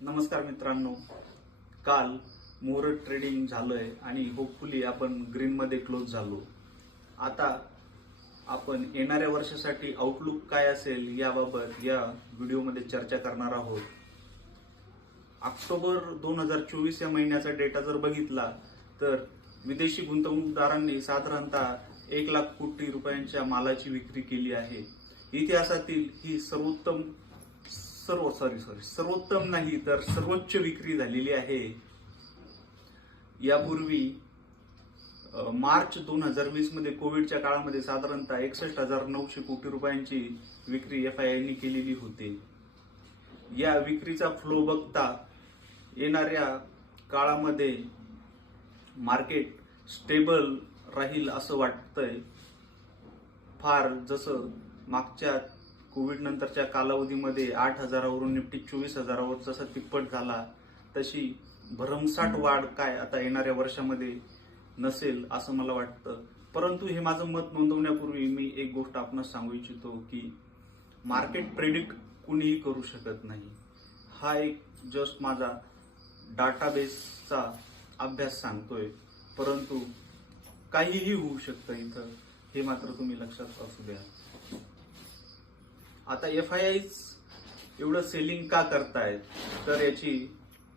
नमस्कार मित्रांनो, काल मुहूर्त ट्रेडिंग झालंय आणि होपफुली आपण ग्रीन मध्ये क्लोज झालो. आता आपण येणाऱ्या वर्षासाठी आउटलुक काय असेल याबाबत या व्हिडिओमध्ये चर्चा करणार आहोत. ऑक्टोबर 2024 या महिन्याचा डेटा जर बघितला तर विदेशी गुंतवणूकदारांनी साधारणतः 1 लाख कोटी रुपयांच्या मालाची विक्री केली आहे. इतिहासातील ही सर्वोत्तम नाही तर सर्वोच्च विक्री झालेली आहे. यापूर्वी मार्च 2020 मध्ये कोविडच्या काळामध्ये साधारणतः 61,900 कोटी रुपयांची विक्री FIIने केलेली होती. या विक्रीचा फ्लो बघता येणाऱ्या काळामध्ये मार्केट स्टेबल राहील असं वाटतंय. फार जसं मागच्या कोविड नंतरच्या कालावधीमध्ये 8,000वरून निफ्टी 24,000वर जसा तिप्पट झाला तशी भरमसाठ वाढ काय आता येणाऱ्या वर्षामध्ये नसेल असं मला वाटतं. परंतु हे माझं मत नोंदवण्यापूर्वी मी एक गोष्ट आपणास सांगू इच्छितो की मार्केट प्रेडिक्ट कुणीही करू शकत नाही. हा एक जस्ट माझा डाटाबेसचा अभ्यास सांगतोय, परंतु काहीही होऊ शकतं इथं, हे मात्र तुम्ही लक्षात असू द्या. आता FIIs एवढं सेलिंग का करतायत तर याची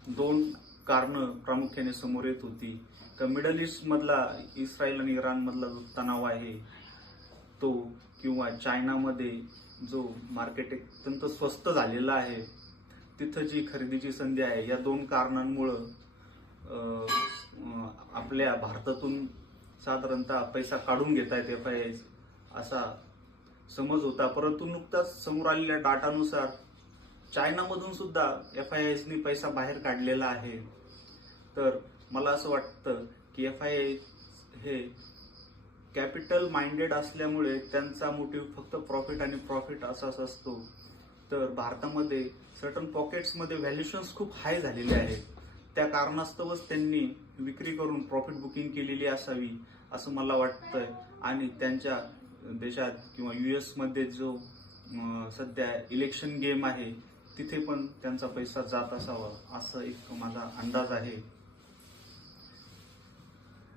दोन कारणं प्रामुख्याने समोर येत होती. का मिडल ईस्ट मधला इस्रायल आणि इराण मधला जो तणाव आहे तो, किंवा चायनामध्ये जो मार्केट अत्यंत स्वस्त झालेला आहे तिथं जी खरेदीची संधी आहे, या दोन कारणांमुळं आपल्या भारतातून साधारणतः पैसा काढून घेत आहेत FIIs असा समज होता. परंतु नुकताच समोर आलेल्या डाटानुसार चायनामधून सुद्धा FIIsनी पैसा बाहेर काढलेला आहे. तर मला असं वाटतं की FII हे कॅपिटल माइंडेड असल्यामुळे त्यांचा मोटिव्ह फक्त प्रॉफिट आणि प्रॉफिट असाच असतो. तर भारतामध्ये सर्टन पॉकेट्समध्ये व्हॅल्युएशन्स खूप हाय झालेले आहेत. त्या कारणास्तवच त्यांनी विक्री करून प्रॉफिट बुकिंग केलेली असावी असं मला वाटतंय. आणि त्यांच्या देशात किंवा US मध्ये जो सध्या इलेक्शन गेम आहे तिथे पण त्यांचा पैसा जात असावा असं एक माझा अंदाज आहे.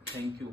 थँक्यू.